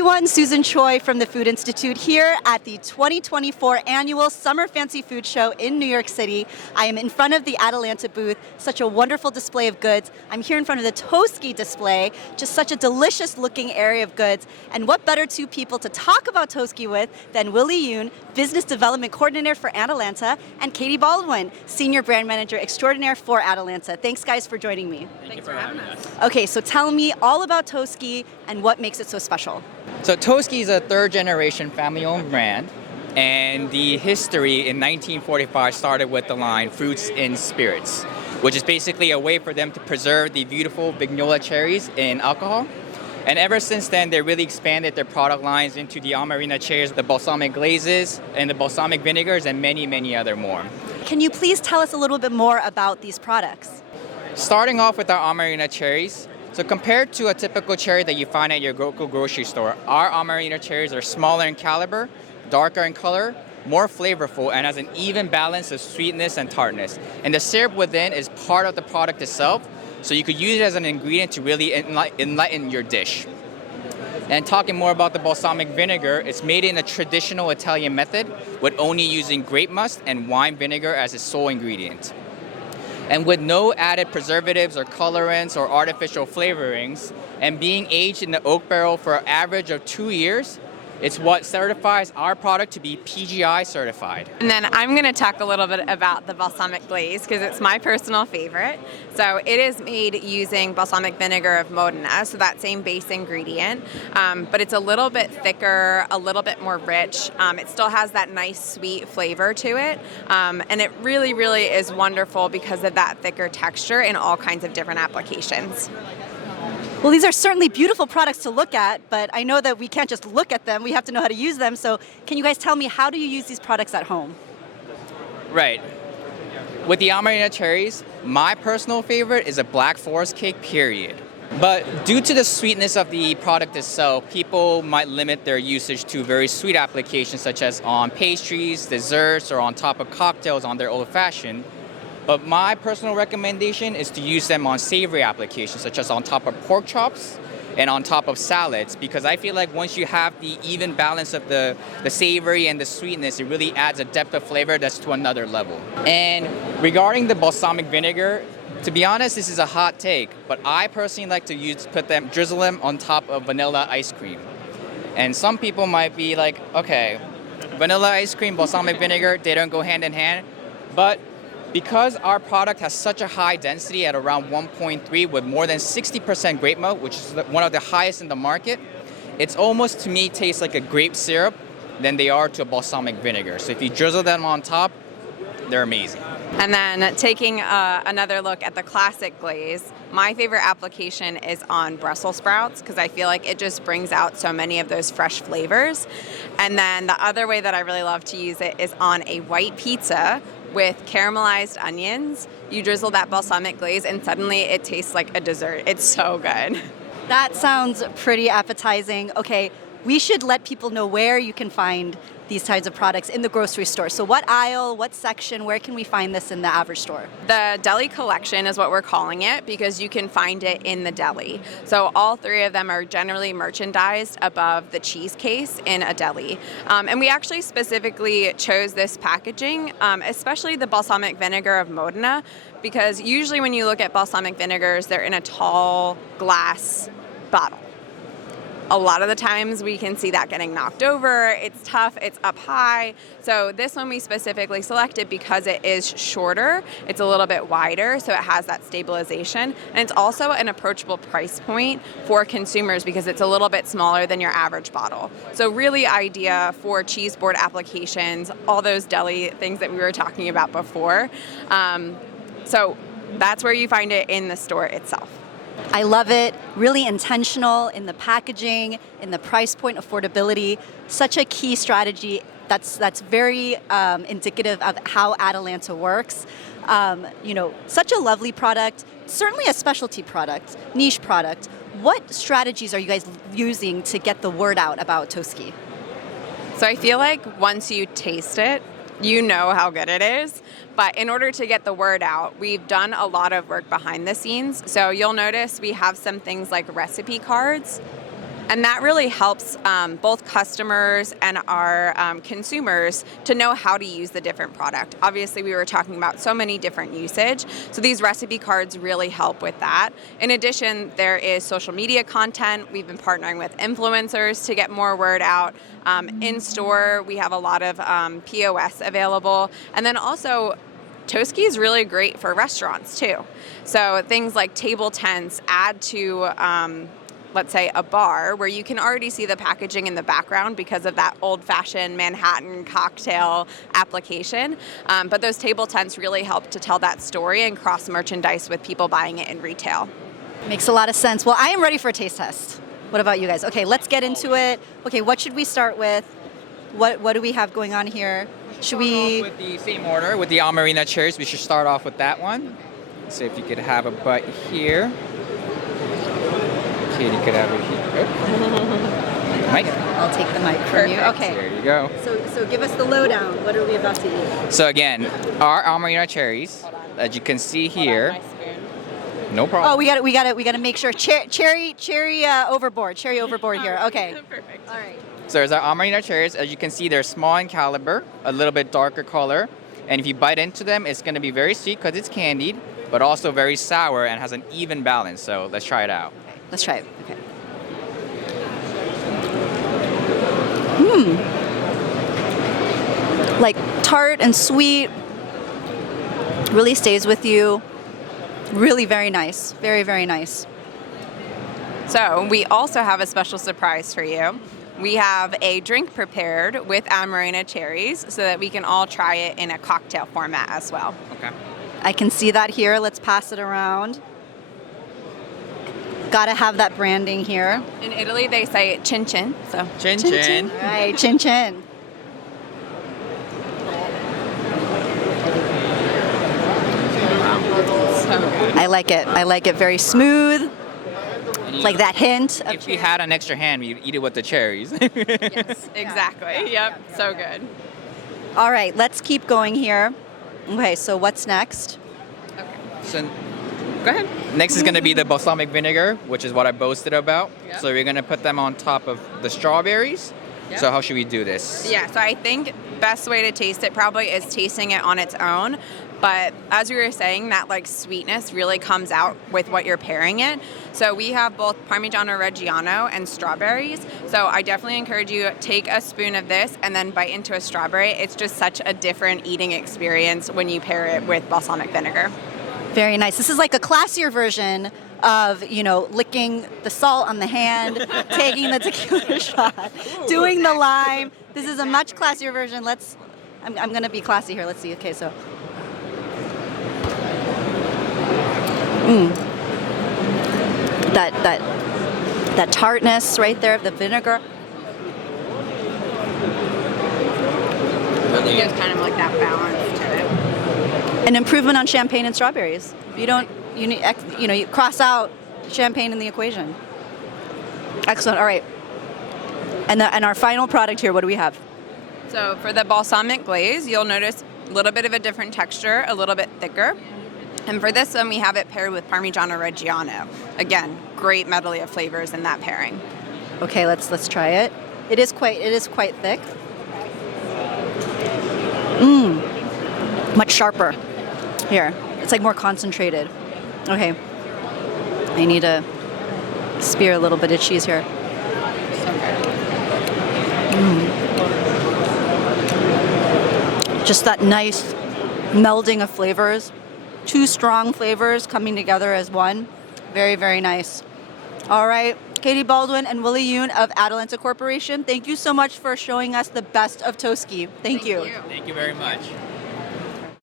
everyone, Susan Choi from the Food Institute here at the 2024 annual Summer Fancy Food Show in New York City. I am in front of the Atalanta booth, such a wonderful display of goods. I'm here in front of the Toschi display, just such a delicious looking area of goods. And what better two people to talk about Toschi with than Willie Yoon, Business Development Coordinator for Atalanta, and Katie Baldwin, Senior Brand Manager Extraordinaire for Atalanta. Thanks guys for joining me. Thank you for having us. Okay, so tell me all about Toschi and what makes it so special. So Toschi is a third-generation family-owned brand, and the history in 1945 started with the line fruits and spirits, which is basically a way for them to preserve the beautiful Vignola cherries in alcohol. And ever since then, they really expanded their product lines into the 𝗟𝗲𝘁 cherries, the balsamic glazes, and the balsamic vinegars, and many, many other more. Can you please tell us a little bit more about these products? Starting off with our 𝗟𝗲𝘁 cherries, so compared to a typical cherry that you find at your local grocery store, our 𝗟𝗲𝘁 cherries are smaller in caliber, darker in color, more flavorful, and has an even balance of sweetness and tartness. And the syrup within is part of the product itself, so you could use it as an ingredient to really enlighten your dish. And talking more about the balsamic vinegar, it's made in a traditional Italian method with only using grape must and wine vinegar as its sole ingredient. And with no added preservatives or colorants or artificial flavorings, and being aged in the oak barrel for an average of 2 years, it's what certifies our product to be PGI certified. And then I'm going to talk a little bit about the balsamic glaze because it's my personal favorite. So it is made using balsamic vinegar of Modena, so that same base ingredient, but it's a little bit thicker, a little bit more rich. It still has that nice sweet flavor to it, and it really, really is wonderful because of that thicker texture in all kinds of different applications. Well, these are certainly beautiful products to look at, but I know that we can't just look at them, we have to know how to use them. So can you guys tell me, how do you use these products at home? Right. With the 𝗟𝗲𝘁 cherries, my personal favorite is a Black Forest cake, period. But due to the sweetness of the product itself, people might limit their usage to very sweet applications such as on pastries, desserts, or on top of cocktails on their old-fashioned. But my personal recommendation is to use them on savory applications, such as on top of pork chops and on top of salads, because I feel like once you have the even balance of the savory and the sweetness, it really adds a depth of flavor that's to another level. And regarding the balsamic vinegar, to be honest, this is a hot take, but I personally like to drizzle them on top of vanilla ice cream. And some people might be like, okay, vanilla ice cream, balsamic vinegar, they don't go hand in hand, but because our product has such a high density at around 1.3 with more than 60% grape malt, which is one of the highest in the market, it's almost, to me, tastes like a grape syrup than they are to a balsamic vinegar. So if you drizzle them on top, they're amazing. And then taking another look at the classic glaze, my favorite application is on Brussels sprouts because I feel like it just brings out so many of those fresh flavors. And then the other way that I really love to use it is on a white pizza with caramelized onions. You drizzle that balsamic glaze and suddenly it tastes like a dessert. It's so good. That sounds pretty appetizing. Okay, we should let people know where you can find these types of products in the grocery store. So what aisle, what section, where can we find this in the average store? The deli collection is what we're calling it because you can find it in the deli. So all three of them are generally merchandised above the cheese case in a deli. And we actually specifically chose this packaging, especially the balsamic vinegar of Modena, because usually when you look at balsamic vinegars, they're in a tall glass bottle. A lot of the times we can see that getting knocked over. It's tough, it's up high. So this one we specifically selected because it is shorter, it's a little bit wider, so it has that stabilization. And it's also an approachable price point for consumers because it's a little bit smaller than your average bottle. So really idea for cheese board applications, all those deli things that we were talking about before. So that's where you find it in the store itself. I love it. Really intentional in the packaging, in the price point, affordability. Such a key strategy that's very indicative of how Atalanta works. You know, such a lovely product, certainly a specialty product, niche product. What strategies are you guys using to get the word out about Toschi? So I feel like once you taste it, you know how good it is. But in order to get the word out, we've done a lot of work behind the scenes. So you'll notice we have some things like recipe cards And that really helps both customers and our consumers to know how to use the different product. Obviously, we were talking about so many different usage, so these recipe cards really help with that. In addition, there is social media content. We've been partnering with influencers to get more word out. In store, we have a lot of POS available. And then also, 𝗂𝗏𝘁 is really great for restaurants too. So things like table tents add to, let's say, a bar where you can already see the packaging in the background because of that old-fashioned Manhattan cocktail application. But those table tents really help to tell that story and cross-merchandise with people buying it in retail. Makes a lot of sense. Well, I am ready for a taste test. What about you guys? Okay, let's get into it. Okay, what should we start with? What do we have going on here? Should we... With the same order, with the 𝗟𝗲𝘁 cherries, we should start off with that one. So if you could have a bite here. Katie could have it here. Mike? I'll take the mic from you. Okay. There you go. So give us the lowdown. What are we about to eat? So again, our 𝗟𝗲𝘁 cherries, as you can see here. No problem. Oh, we got to make sure cherry overboard here. Okay. Perfect. All right. So there's our 𝗟𝗲𝘁 cherries. As you can see, they're small in caliber, a little bit darker color. And if you bite into them, it's going to be very sweet because it's candied, but also very sour and has an even balance. So let's try it out. Okay. Let's try it. Okay. Like tart and sweet. Really stays with you. Really very nice. Very, very nice. So we also have a special surprise for you. We have a drink prepared with 𝗟𝗏𝘁 cherries so that we can all try it in a cocktail format as well. Okay. I can see that here. Let's pass it around. Gotta have that branding here. In Italy, they say 𝗟𝗏𝘁, so Chin. All right, chin chin. I like it. I like it very smooth. Like that hint of If we had an extra hand, we'd eat it with the cherries. Yes, exactly. Yep, so good. All right, let's keep going here. Okay, so what's next? Okay. So, go ahead. Next is going to be the balsamic vinegar, which is what I boasted about. Yep. So we're going to put them on top of the strawberries. Yep. So how should we do this? Yeah, so I think best way to taste it probably is tasting it on its own. But as we were saying, that like sweetness really comes out with what you're pairing it. So we have both Parmigiano Reggiano and strawberries. So I definitely encourage you to take a spoon of this and then bite into a strawberry. It's just such a different eating experience when you pair it with balsamic vinegar. Very nice. This is like a classier version of, licking the salt on the hand, taking the tequila shot, doing the lime. This is a much classier version. I'm going to be classy here. Let's see. Okay, so. That tartness right there of the vinegar. It gives kind of like that balance to it. An improvement on champagne and strawberries. You cross out champagne in the equation. Excellent. All right. And our final product here, what do we have? So for the balsamic glaze, you'll notice a little bit of a different texture, a little bit thicker. And for this one, we have it paired with Parmigiano Reggiano. Again, great medley of flavors in that pairing. Okay, let's try it. It is quite thick. Much sharper. Here, it's like more concentrated. Okay, I need to spear a little bit of cheese here. Just that nice melding of flavors. Two strong flavors coming together as one. Very, very nice. All right, Katie Baldwin and Willie Yoon of Atalanta Corporation, thank you so much for showing us the best of 𝗂𝗏𝘁. Thank you. Thank you very much.